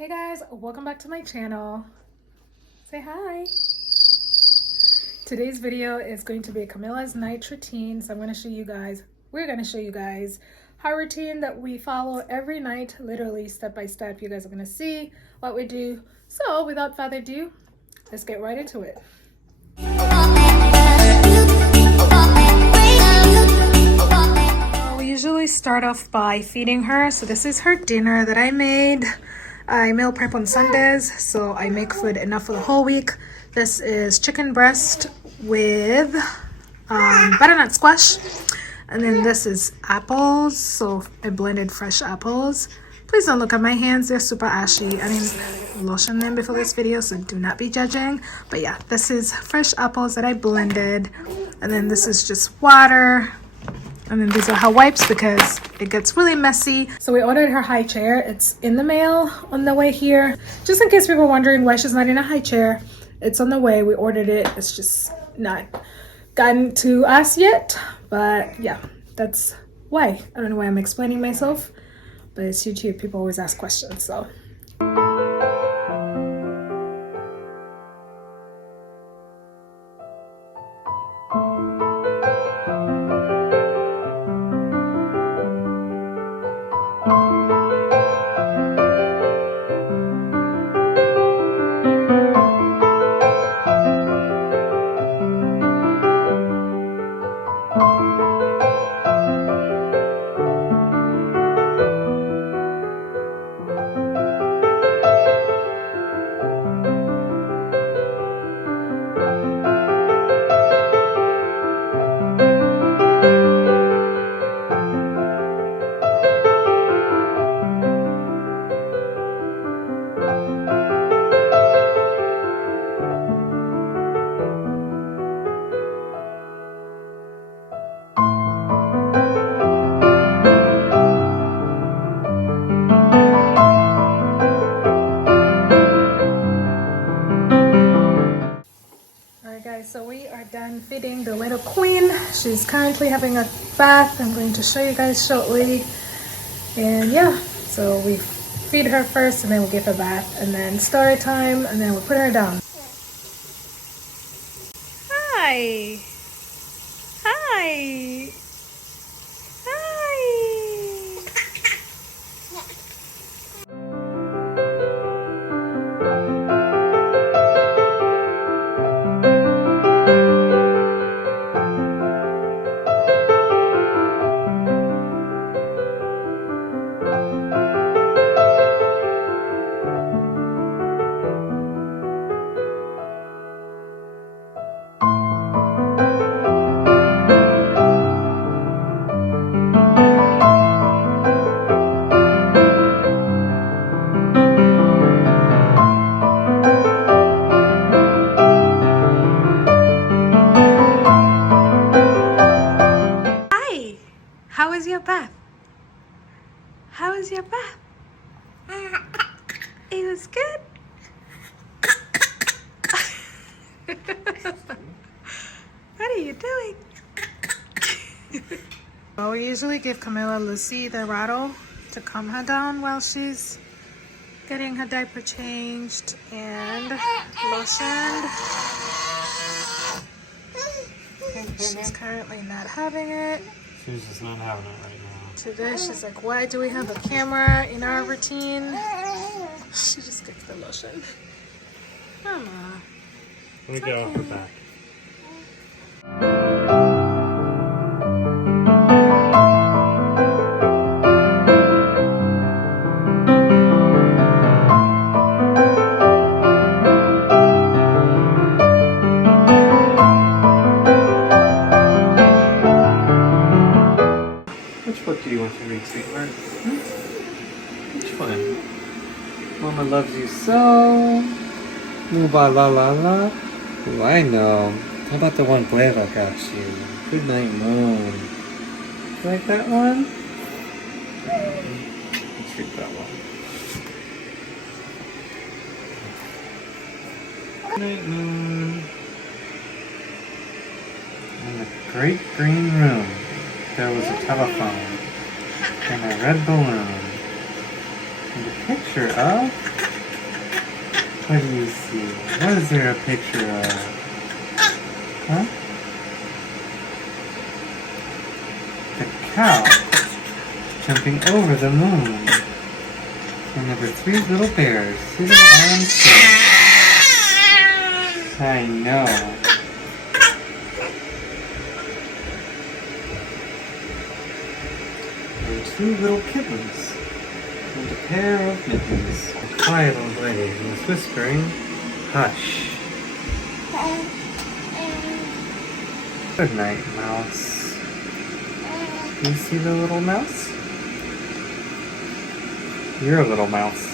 Hey guys, welcome back to my channel. Say hi. Today's video is going to be Camilla's night routine. So we're going to show you guys our routine that we follow every night, literally step by step. You guys are going to see what we do. So without further ado, let's get right into it. We usually start off by feeding her. So this is her dinner that I made. I meal prep on Sundays, so I make food enough for the whole week. This is chicken breast with butternut squash. And then this is apples. So I blended fresh apples. Please don't look at my hands. They're super ashy. I didn't lotion them before this video, so do not be judging. But yeah, this is fresh apples that I blended. And then this is just water. And then these are her wipes because it gets really messy. So we ordered her high chair. It's in the mail on the way here. Just in case people are wondering why she's not in a high chair. It's on the way. We ordered it. It's just not gotten to us yet. But yeah, that's why. I don't know why I'm explaining myself. But it's YouTube. People always ask questions. So. So we are done feeding the little queen. She's currently having a bath. I'm going to show you guys shortly. And yeah, so we feed her first and then we'll give her a bath and then story time and then we'll put her down. Hi. Hi. Hi. How was your bath? How was your bath? It was good. What are you doing? Well, we usually give Camilla Lucy the rattle to calm her down while she's getting her diaper changed and lotioned. She's currently not having it. She's just not having it right now. Today she's like, why do we have a camera in our routine? She just gets the lotion. Mama. Let me get off her back. Which book do you want to read, sweetheart? Which one? Mama loves you so. Mooba la la la. Oh, I know. How about the one Bueva got you? Good night, Moon. You like that one? Let's read that one. Good night, Moon. In the great green room, there was a telephone and a red balloon and a picture of What do you see? What is there a picture of? Huh? The cow jumping over the moon. And there were 3 little bears sitting on stage. I know. And 2 little kittens. And a pair of mittens. A quiet old lady who was whispering, "Hush." Good night, mouse. You see the little mouse? You're a little mouse.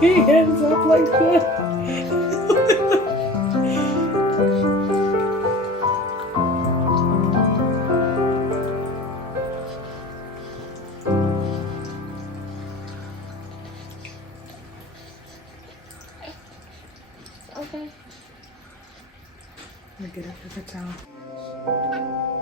He ends up like that. Okay. Get a paper towel.